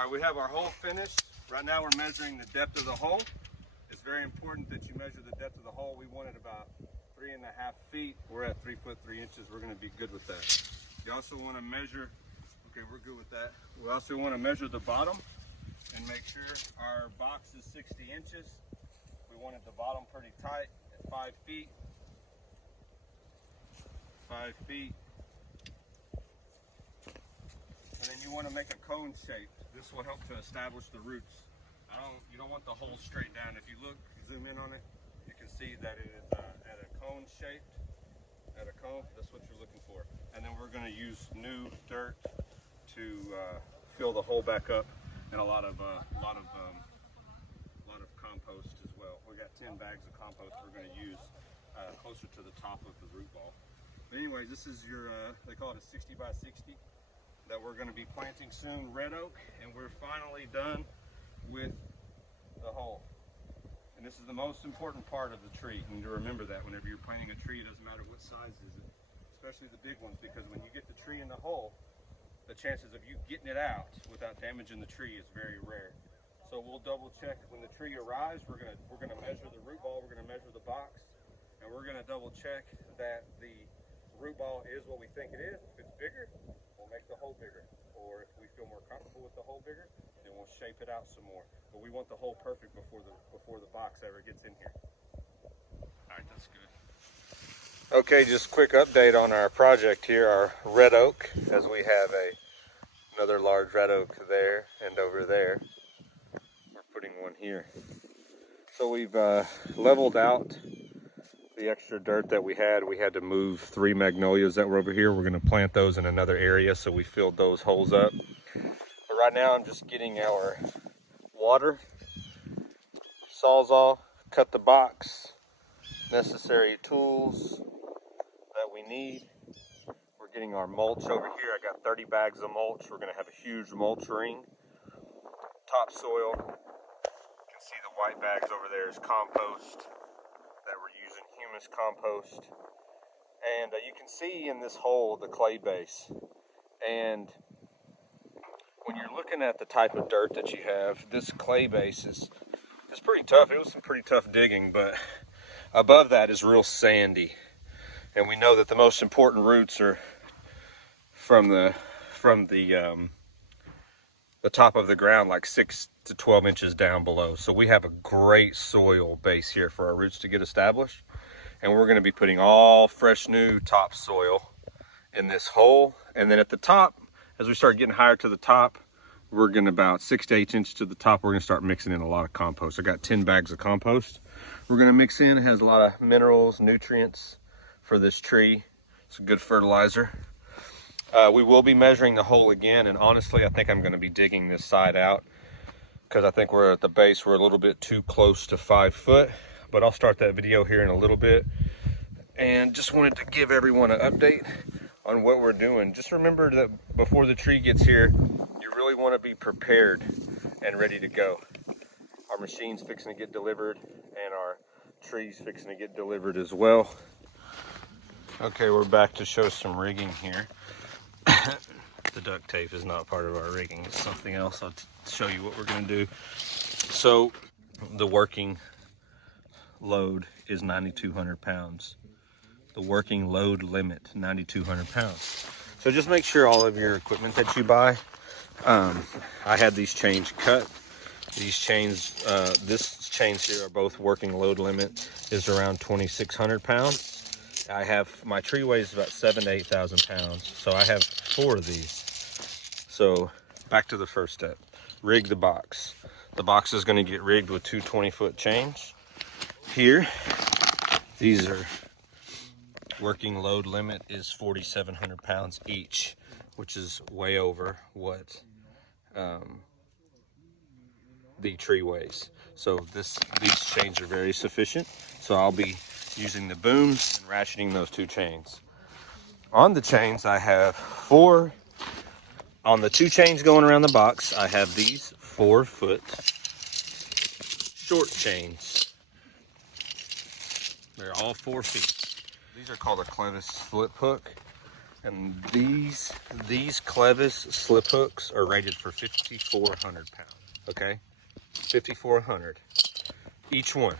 All right, we have our hole finished. Right now we're measuring the depth of the hole. It's very important that you measure the depth of the hole. We want it about 3.5 feet. We're at 3 foot 3 inches. We're going to be good with that. You also want to measure, okay, we're good with that. We also want to measure the bottom and make sure our box is 60 inches. We wanted the bottom pretty tight at 5 feet. 5 feet. And then you want to make a cone shape. This will help to establish the roots. You don't want the hole straight down. If you look, zoom in on it, you can see that it is at a cone shape. At a cone, that's what you're looking for. And then we're going to use new dirt to fill the hole back up, and a lot of compost as well. We got 10 bags of compost we're going to use closer to the top of the root ball. But anyway, this is your they call it a 60 by 60 that we're going to be planting soon, red oak, and we're finally done with the hole. And this is the most important part of the tree. You need to remember that whenever you're planting a tree, it doesn't matter what size is it, especially the big ones, because when you get the tree in the hole, the chances of you getting it out without damaging the tree is very rare. So we'll double check when the tree arrives. We're gonna measure the root ball, we're gonna measure the box, and we're gonna double check that the root ball is what we think it is. If it's bigger, we'll make the hole bigger. Or if we feel more comfortable with the hole bigger, then we'll shape it out some more. But we want the hole perfect before the box ever gets in here. All right, that's good. Okay, just quick update on our project here, our red oak, as we have another large red oak there and over there. We're putting one here. So we've leveled out the extra dirt that we had. We had to move 3 magnolias that were over here. We're going to plant those in another area, so we filled those holes up. But right now I'm just getting our water, sawzall, cut the box, necessary tools that we need. We're getting our mulch over here. I got 30 bags of mulch. We're going to have a huge mulch ring. Topsoil. You can see the white bags over there is compost that we're using, humus compost. And you can see in this hole the clay base. And when you're looking at the type of dirt that you have, this clay base is pretty tough. It was some pretty tough digging, but above that is real sandy. And we know that the most important roots are from the top of the ground, like 6 to 12 inches down below. So we have a great soil base here for our roots to get established. And we're going to be putting all fresh new topsoil in this hole. And then at the top, as we start getting higher to the top, we're going to about 6 to 8 inches to the top, we're going to start mixing in a lot of compost. I got 10 bags of compost we're going to mix in. It has a lot of minerals, nutrients for this tree. It's a good fertilizer. We will be measuring the hole again, and honestly, I think I'm going to be digging this side out because I think we're at the base, we're a little bit too close to 5 foot, but I'll start that video here in a little bit. And just wanted to give everyone an update on what we're doing. Just remember that before the tree gets here, you really want to be prepared and ready to go. Our machine's fixing to get delivered, and our tree's fixing to get delivered as well. Okay, we're back to show some rigging here. The duct tape is not part of our rigging, it's something else. I'll show you what we're going to do. So the working load is 9,200 pounds. The working load limit, 9,200 pounds. So just make sure all of your equipment that you buy, I had these chains cut. These chains, this chains here are both working load limit is around 2,600 pounds. I have, my tree weighs about 7,000 to 8,000 pounds. So I have 4 of these. So back to the first step, rig the box. The box is going to get rigged with 2 20-foot chains. Here, these are working load limit is 4,700 pounds each, which is way over what the tree weighs. So these chains are very sufficient. So I'll be using the booms and ratcheting those 2 chains. On the chains, I have 4. On the 2 chains going around the box, I have these 4-foot short chains. They're all 4 feet. These are called a clevis slip hook. And these clevis slip hooks are rated for 5,400 pounds. Okay, 5,400 each one.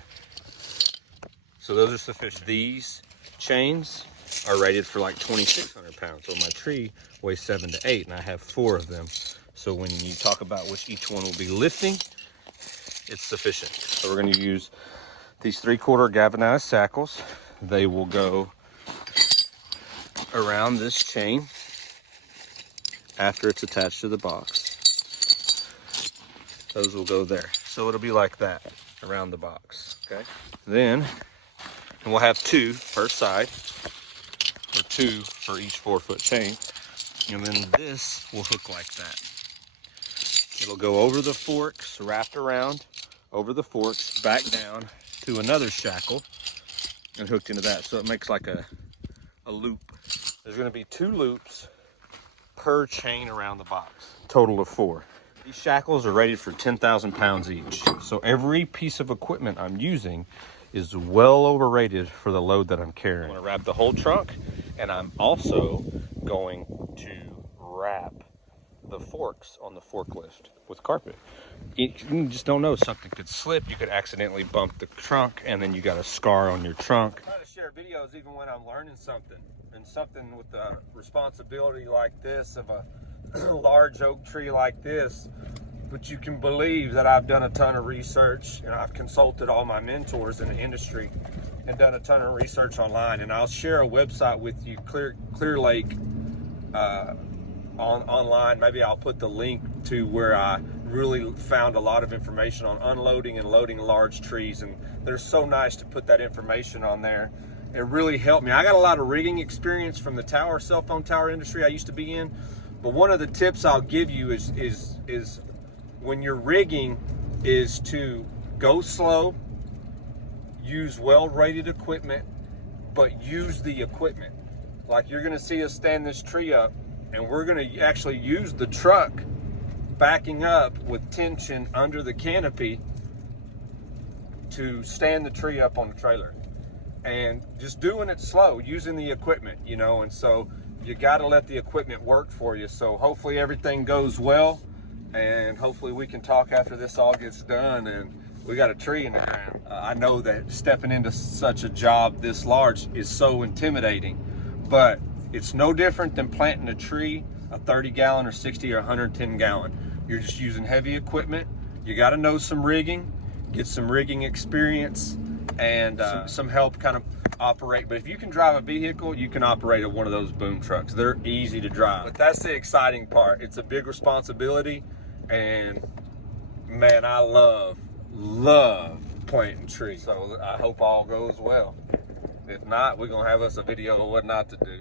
So those are sufficient. These chains are rated for like 2,600 pounds. So my tree weighs 7 to 8, and I have 4 of them. So when you talk about which each one will be lifting, it's sufficient. So we're going to use these 3/4 galvanized sackles. They will go around this chain after it's attached to the box. Those will go there. So it'll be like that around the box. Okay. Then we'll have 2 per side, or 2 for each 4-foot chain. And then this will hook like that. It'll go over the forks, wrapped around, over the forks, back down to another shackle, and hooked into that. So it makes like a loop. There's going to be 2 loops per chain around the box, total of 4. These shackles are rated for 10,000 pounds each. So every piece of equipment I'm using is well overrated for the load that I'm carrying. I'm going to wrap the whole trunk, and I'm also going to wrap the forks on the forklift with carpet. You just don't know, something could slip. You could accidentally bump the trunk, and then you got a scar on your trunk. I try to share videos even when I'm learning something, and something with a responsibility like this of a large oak tree like this. But you can believe that I've done a ton of research, and I've consulted all my mentors in the industry and done a ton of research online. And I'll share a website with you, Clear Lake, online. Maybe I'll put the link to where I really found a lot of information on unloading and loading large trees. And they're so nice to put that information on there. It really helped me. I got a lot of rigging experience from the cell phone tower industry I used to be in. But one of the tips I'll give you is when you're rigging is to go slow, use well-rated equipment, but use the equipment. Like you're gonna see us stand this tree up, and we're gonna actually use the truck backing up with tension under the canopy to stand the tree up on the trailer. And just doing it slow, using the equipment, you know, and so you gotta let the equipment work for you. So hopefully everything goes well, and hopefully we can talk after this all gets done and we got a tree in the ground. I know that stepping into such a job this large is so intimidating, but it's no different than planting a tree, a 30-gallon or 60 or 110-gallon. You're just using heavy equipment. You got to know some rigging, get some rigging experience, and some help kind of operate. But if you can drive a vehicle, you can operate one of those boom trucks. They're easy to drive. But that's the exciting part. It's a big responsibility, and man, I love planting trees. So I hope all goes well. If not, we're gonna have us a video of what not to do.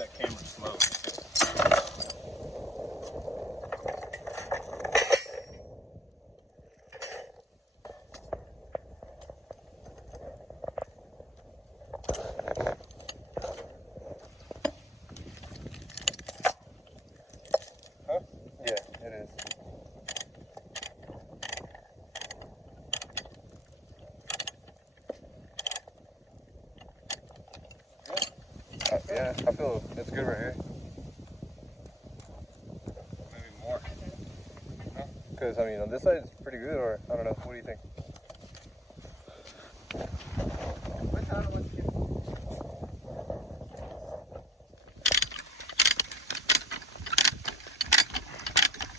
that camera slow. Huh? Yeah, it is. Yeah, I feel it's good right here. Maybe more. Because, I mean, on this side it's pretty good, or I don't know. What do you think?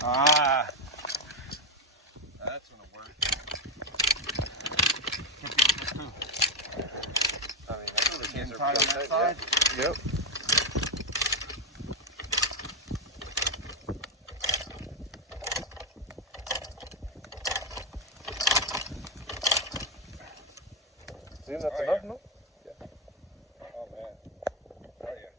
Ah, that's gonna work. I mean, I think the keys are tight on that side. Yeah. Yep. See, that's Oh, enough, yeah. no? Yeah. Oh man. Oh yeah.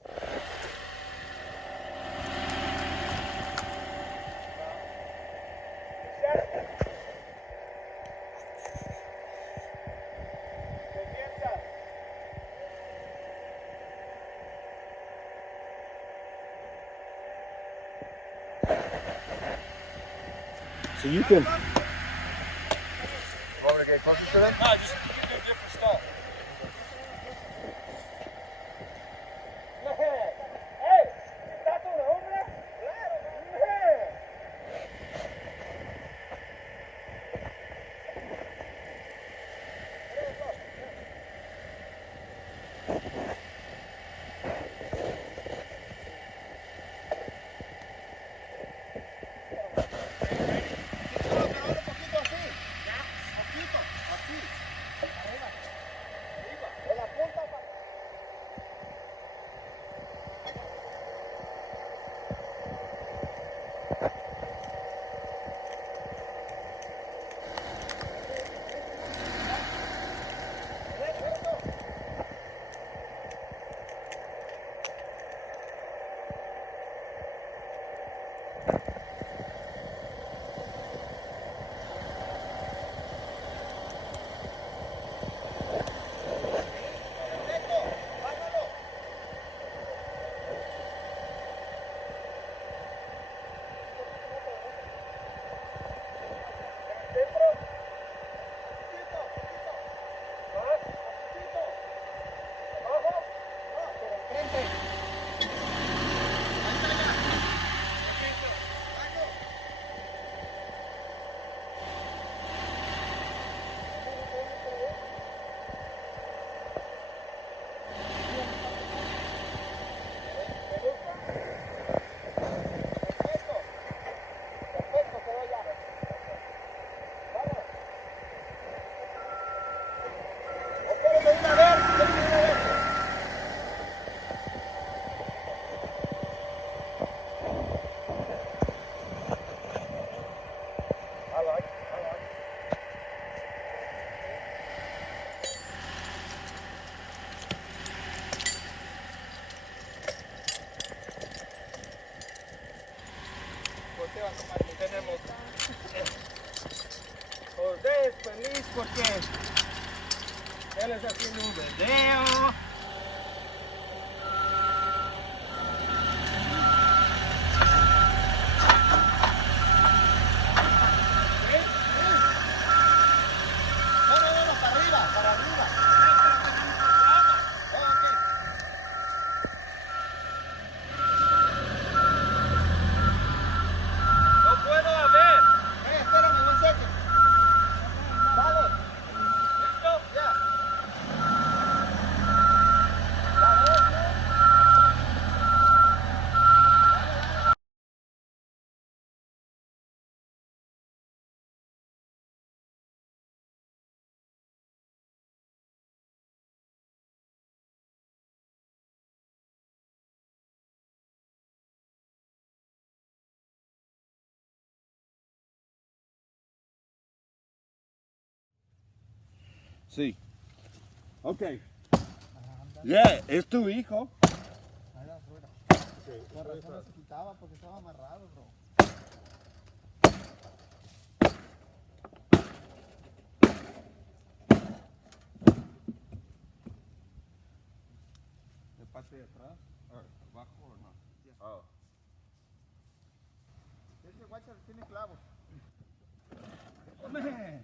So you can. You want me to get closer to them? No, just you can do a different stall. Tenemos José es feliz porque él está haciendo un video. Sí. Ok. Yeah, es tu hijo. Con razón no se quitaba porque estaba amarrado, bro. ¿De parte de atrás? ¿Abajo o no? Oh. Ese guacha tiene clavos. ¡Hombre!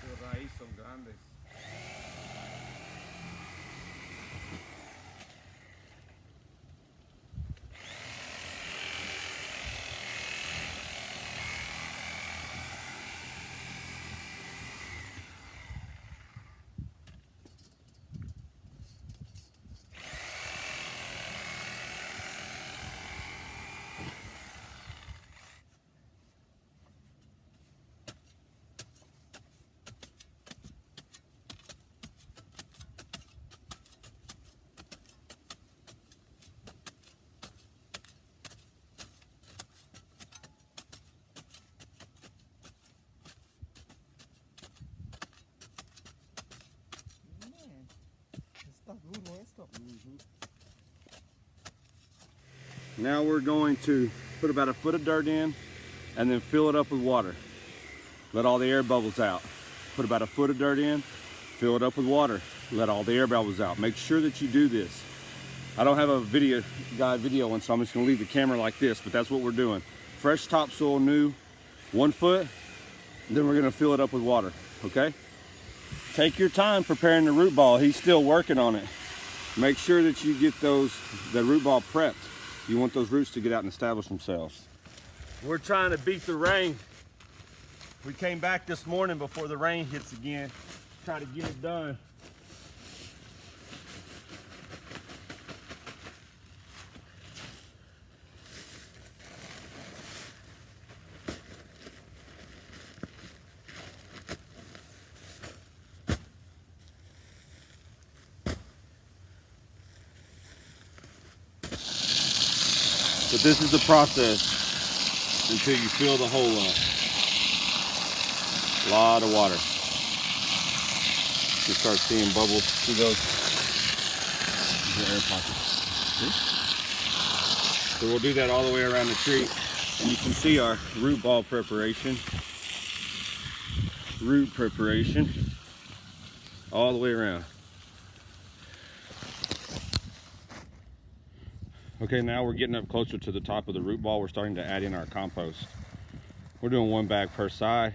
Sus raíces son grandes. Está duro esto. Now we're going to put about a foot of dirt in and then fill it up with water. Let all the air bubbles out. Put about a foot of dirt in, fill it up with water. Let all the air bubbles out. Make sure that you do this. I don't have a video one, so I'm just gonna leave the camera like this, but that's what we're doing. Fresh topsoil, new, 1 foot, then we're gonna fill it up with water, okay? Take your time preparing the root ball. He's still working on it. Make sure that you get the root ball prepped. You want those roots to get out and establish themselves. We're trying to beat the rain. We came back this morning before the rain hits again. Try to get it done. But this is the process until you fill the hole up. A lot of water. You start seeing bubbles through those air pockets. See? So we'll do that all the way around the tree. And you can see our root ball preparation. Root preparation. All the way around. Okay, now we're getting up closer to the top of the root ball. We're starting to add in our compost. We're doing 1 bag per side.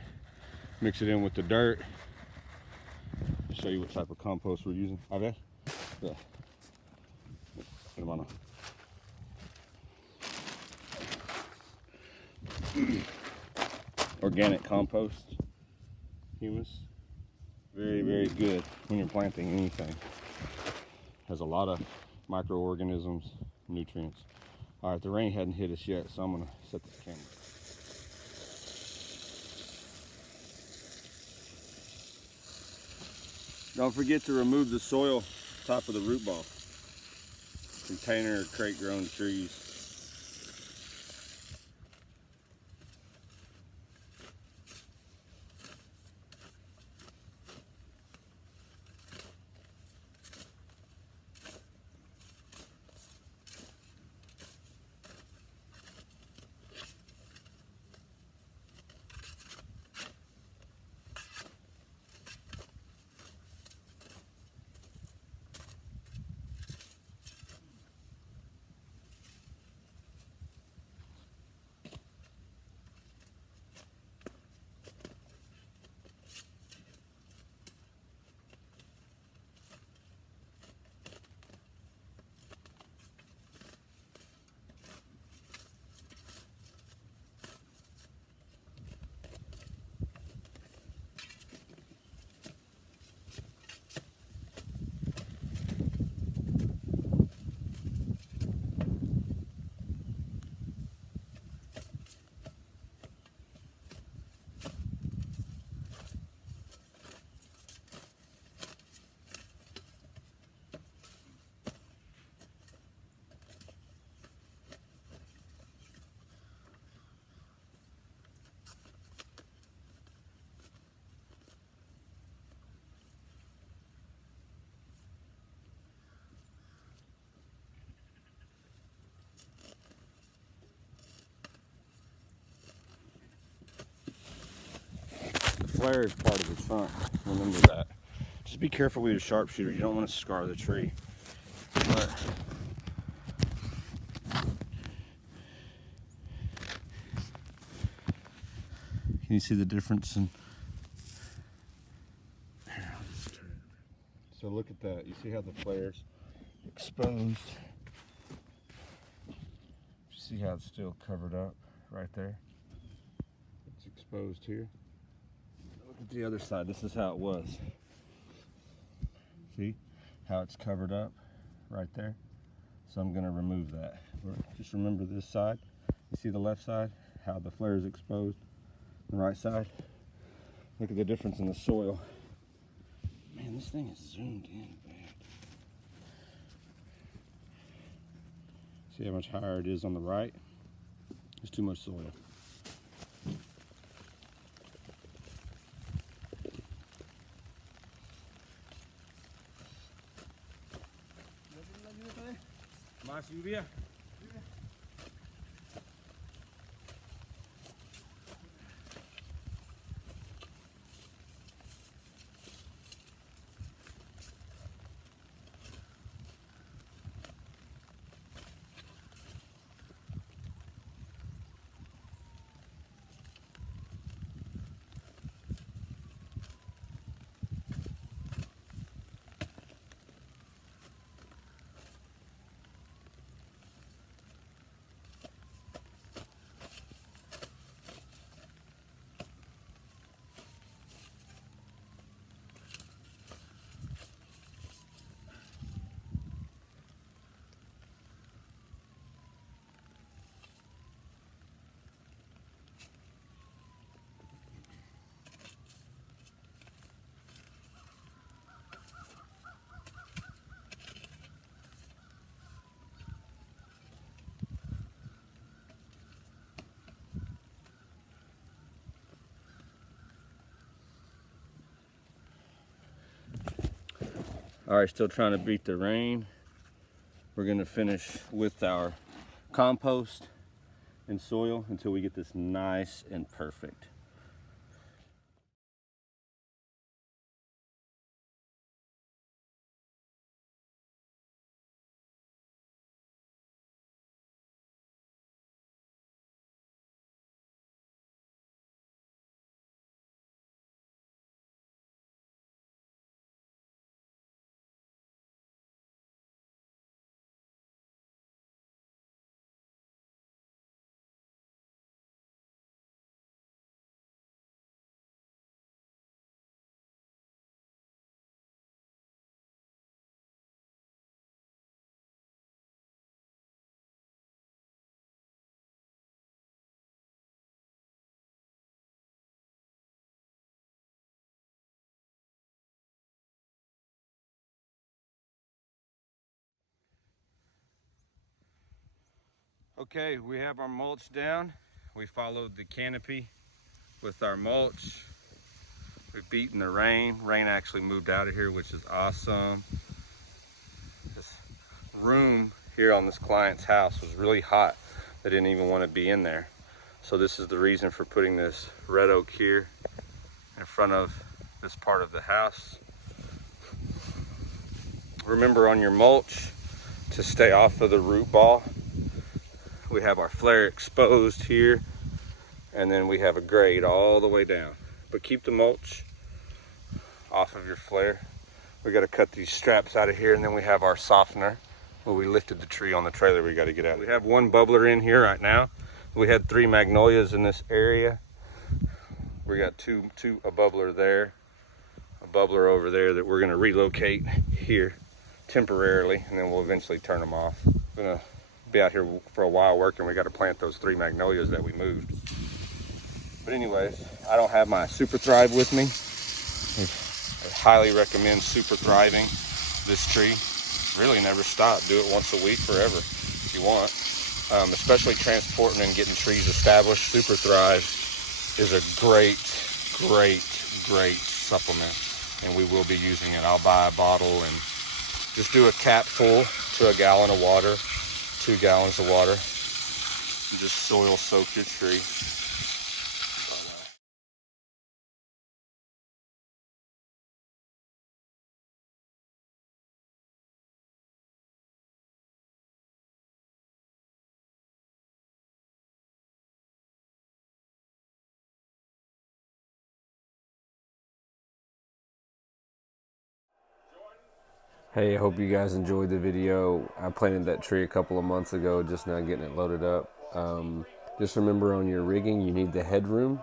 Mix it in with the dirt. I'll show you what type of compost we're using. A ver. Yeah. Hermano. Organic compost. Humus. Very, very good when you're planting anything. Has a lot of microorganisms, nutrients. All right, the rain hadn't hit us yet, so I'm gonna set the camera. Don't forget to remove the soil top of the root ball. Container or crate grown trees. The flare is part of the trunk. Remember that. Just be careful with your sharpshooter. You don't want to scar the tree. But can you see the difference in? So look at that. You see how the flare's exposed? See how it's still covered up right there? It's exposed here. Look at the other side. This is how it was. See how it's covered up right there? So I'm going to remove that. Just remember this side. You see the left side? How the flare is exposed. The right side. Look at the difference in the soil. Man, this thing is zoomed in bad. See how much higher it is on the right? There's too much soil. Más lluvia. All right, still trying to beat the rain. We're gonna finish with our compost and soil until we get this nice and perfect. Okay, we have our mulch down. We followed the canopy with our mulch. We've beaten the rain. Rain actually moved out of here, which is awesome. This room here on this client's house was really hot. They didn't even want to be in there. So this is the reason for putting this red oak here in front of this part of the house. Remember on your mulch to stay off of the root ball. We have our flare exposed here, and then we have a grade all the way down. But keep the mulch off of your flare. We got to cut these straps out of here, and then we have our softener. Well, we lifted the tree on the trailer, we got to get out. We have one bubbler in here right now. We had 3 magnolias in this area. We got a bubbler there, a bubbler over there that we're going to relocate here temporarily, and then we'll eventually turn them off. We're going to be out here for a while working. We got to plant those 3 magnolias that we moved. But anyways, I don't have my Super Thrive with me. I highly recommend Super Thriving this tree. Really never stop. Do it once a week forever if you want. Especially transporting and getting trees established. Super Thrive is a great supplement, and we will be using it. I'll buy a bottle and just do a cap full to a gallon of water, 2 gallons of water, and just soil soak your tree. Hey, I hope you guys enjoyed the video. I planted that tree a couple of months ago, just now getting it loaded up. Just remember on your rigging, you need the headroom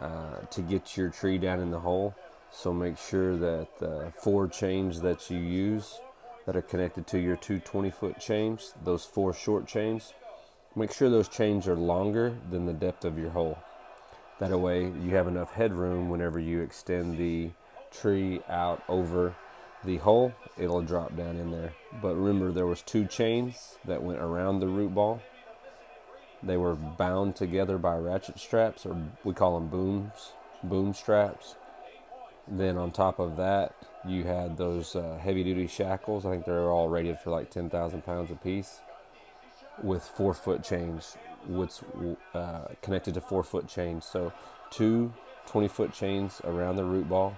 to get your tree down in the hole. So make sure that the 4 chains that you use that are connected to your 2 20-foot chains, those 4 short chains, make sure those chains are longer than the depth of your hole. That way you have enough headroom whenever you extend the tree out over the hole, it'll drop down in there. But remember, there was 2 chains that went around the root ball. They were bound together by ratchet straps, or we call them boom straps. Then on top of that, you had those heavy duty shackles. I think they're all rated for like 10,000 pounds a piece, with 4-foot chains, connected to 4-foot chains. So 2 20-foot chains around the root ball,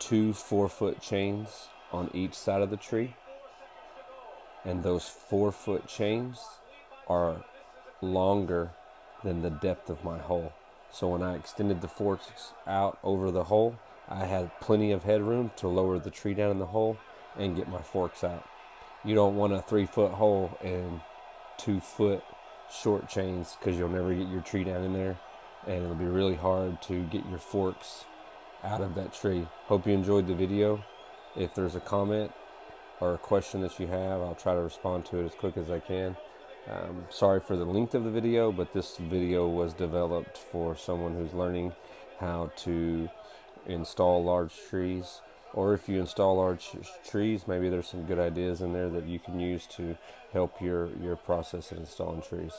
2 4-foot chains on each side of the tree, and those 4-foot chains are longer than the depth of my hole. So when I extended the forks out over the hole, I had plenty of headroom to lower the tree down in the hole and get my forks out. You don't want a 3-foot hole and 2-foot short chains, because you'll never get your tree down in there, and it'll be really hard to get your forks out of that tree. Hope you enjoyed the video. If there's a comment or a question that you have, I'll try to respond to it as quick as I can. Sorry for the length of the video, but this video was developed for someone who's learning how to install large trees. Or if you install large trees, maybe there's some good ideas in there that you can use to help your process in installing trees.